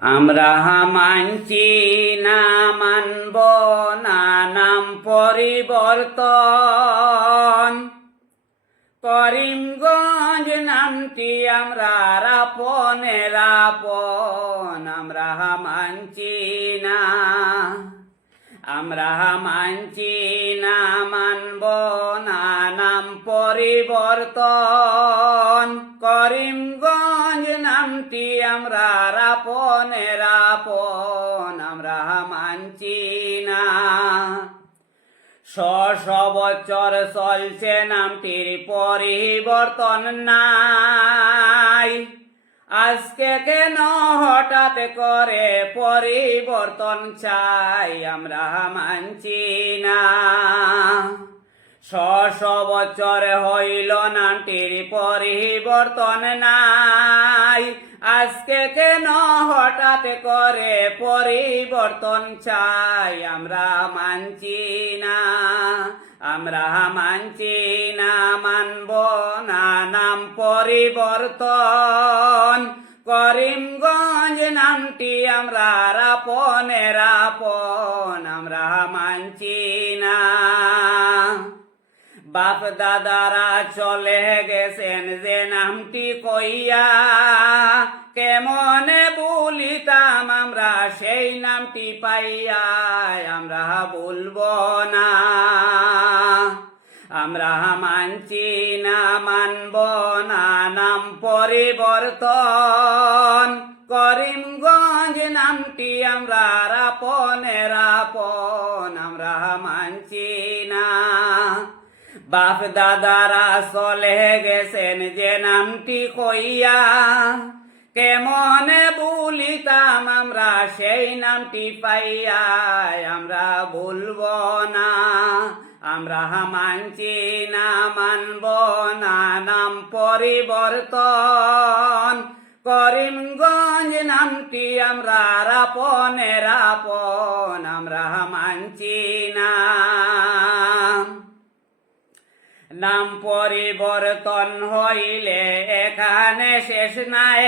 আমরা মানছি না, মানব না নাম পরিবর্তন। করিমগঞ্জ নামটি আমরা আপনের আপন। আমরা মানছি না, আমরা মানছি না, মানব না নাম পরিবর্তন। করিমগঞ্জ নামটি আমরা আপনের আপন। আমরা মানছি না। ৬০০ বছর চলছে নামটির পরিবর্তন নাই। আজকে কেন হঠাৎ করে পরিবর্তন চাই? আমরা মানছি না। ৬০০ বছর হইল নামটির পরিবর্তন নাই। আজকে কেন হঠাৎ করে পরিবর্তন চাই? আমরা মানছি না, আমরা মানছি না, মানব না নাম পরিবর্তন। করিমগঞ্জ নামটি আমরা আপনের আপন। আমরা মানছি না। বাপ দাদারা চলে গেছেন যে নামটি কইয়া, কেমনে ভুলিতাম আমরা সেই নামটি পাইয়া। আমরা ভুলবো না, আমরা মানছি না, মানব না নাম পরিবর্তন। করিমগঞ্জ নামটি আমরা আপনের আপন। আমরা মানছি না। বাপ দাদারা চলে গেছেন যে নামটি কইয়া, কেমনে ভুলিতাম আমরা সেই নামটি পাইয়া। আমরা ভুলবো না, আমরা মানছি না, মানব না নাম পরিবর্তন। করিমগঞ্জ নামটি আমরা আপনের আপন। আমরা মানছি না। নাম পরিবর্তন হইলে এখানে শেষ নাই।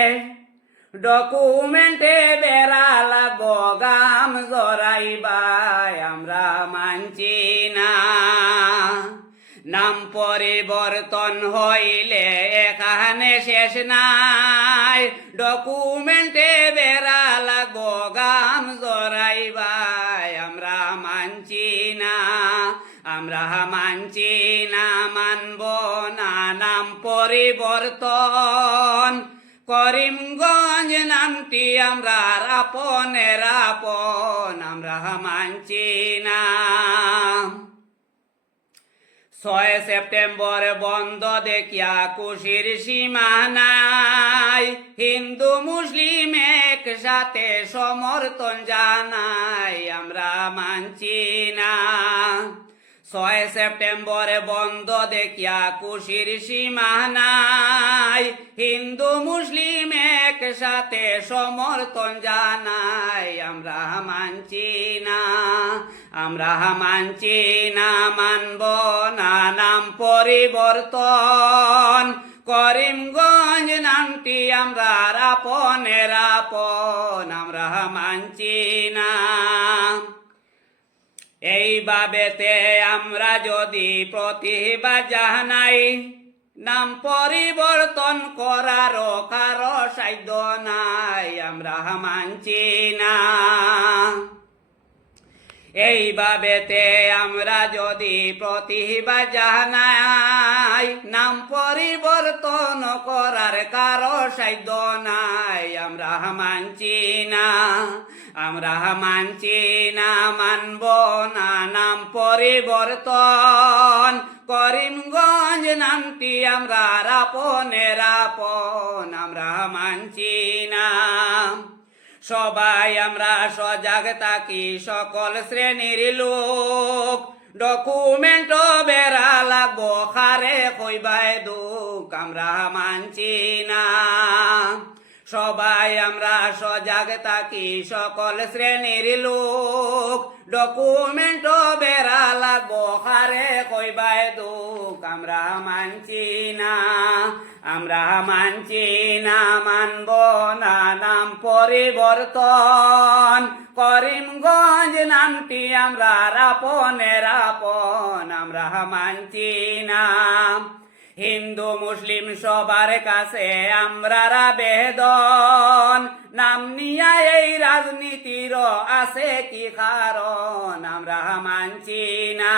ডকুমেন্টে বেড়া লাগবো গাম জরাইবাই। আমরা মানছি না। নাম পরিবর্তন হইলে এখানে শেষ নাই। ডকুমেন্টে বেড়া লাগবো গাম জরাইবাই। আমরা মানছি না, আমরা মানছি না, মানব না নাম পরিবর্তন। করিমগঞ্জ নামটি আমরা আপনের আপন। আমরা মানছি না। ৬ সেপ্টেম্বর বন্ধ দেখিয়া খুশির সীমা নাই। হিন্দু মুসলিম একসাথে সমর্থন জানাই। আমরা মানছি না। ৬ সেপ্টেম্বর বন্ধ দেখিয়া খুশির সীমা নাই। হিন্দু মুসলিম একসাথে সমর্থন জানাই। আমরা মানছি না, আমরা মানছি না, মানব না নাম পরিবর্তন। করিমগঞ্জ নামটি আমরা আপনের আপন। আমরা মানছি না। এইভাবেতে আমরা যদি প্রতিবাদ জানাই, নাম পরিবর্তন করারও কারো সাধ্য নাই। আমরা মানছি না। এইভাবেতে আমরা যদি প্রতিবাদ জানাই, নাম পরিবর্তন করার কারো সাধ্য নাই। আমরা মানছি না, আমরা মানছি না, মানব না নাম পরিবর্তন। করিমগঞ্জ নামটি আমরা আপনের আপন। আমরা মানছি না। সবাই আমরা সজাগ থাকি, সকল শ্রেণীর লোক। ডকুমেন্ট বেড়া লাগবো খারে কইবাই দুঃখ। আমরা মানছি না। সবাই আমরা সজাগ থাকি, সকল শ্রেণীর লোক। ডকুমেন্ট বেড়া লাগবো খারে কইবাই দুঃখ। আমরা মানছি না, আমরা মানছি না মানব না নাম পরিবর্তন করিমগঞ্জ নামটি আমরা আপনের আপন আমরা মানছি না হিন্দু মুসলিম সবার কাছে আমরা বেদন নাম নিয়ে এই রাজনীতির আছে কি কারণ আমরা মানছি না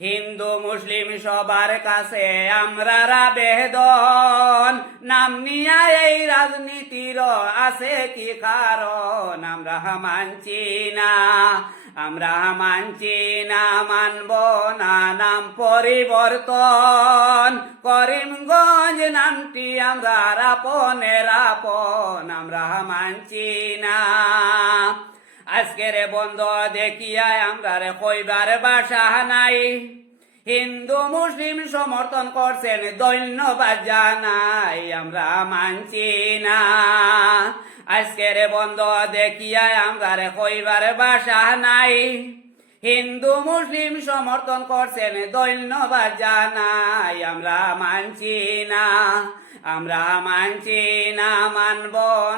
হিন্দু মুসলিম সবার কাছে আমরা বেদন নাম নিয়ে এই রাজনীতির আছে কি কারণ আমরা মানছি না আমরা মানছি না মানব না নাম পরিবর্তন করিমগঞ্জ নামটি আমরা আপনের আপন আমরা মানছি না আজকের বন্ধ দেখিয়া আমরা কইবার বাসা নাই হিন্দু মুসলিম সমর্থন করছেন ধন্যবাদ জানাই আমরা মানছি না আজকের বন্ধ দেখিয়া আমরা কইবার বাসা নাই হিন্দু মুসলিম সমর্থন করছেন ধন্যবাদ জানাই আমরা মানছি না আমরা মানছি না মানব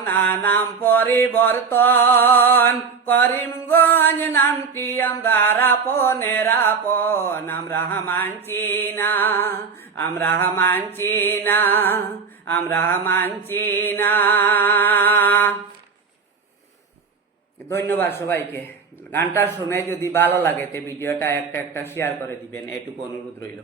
না নাম পরিবর্তন করিমগঞ্জ নামটি আমরা আপনের আপন আমরা মানছি না আমরা মানছি না আমরা মানছি না ধন্যবাদ সবাইকে গানটা শুনে যদি ভালো লাগে তে ভিডিওটা একটা শেয়ার করে দিবেন এটুকু অনুরোধ রইল।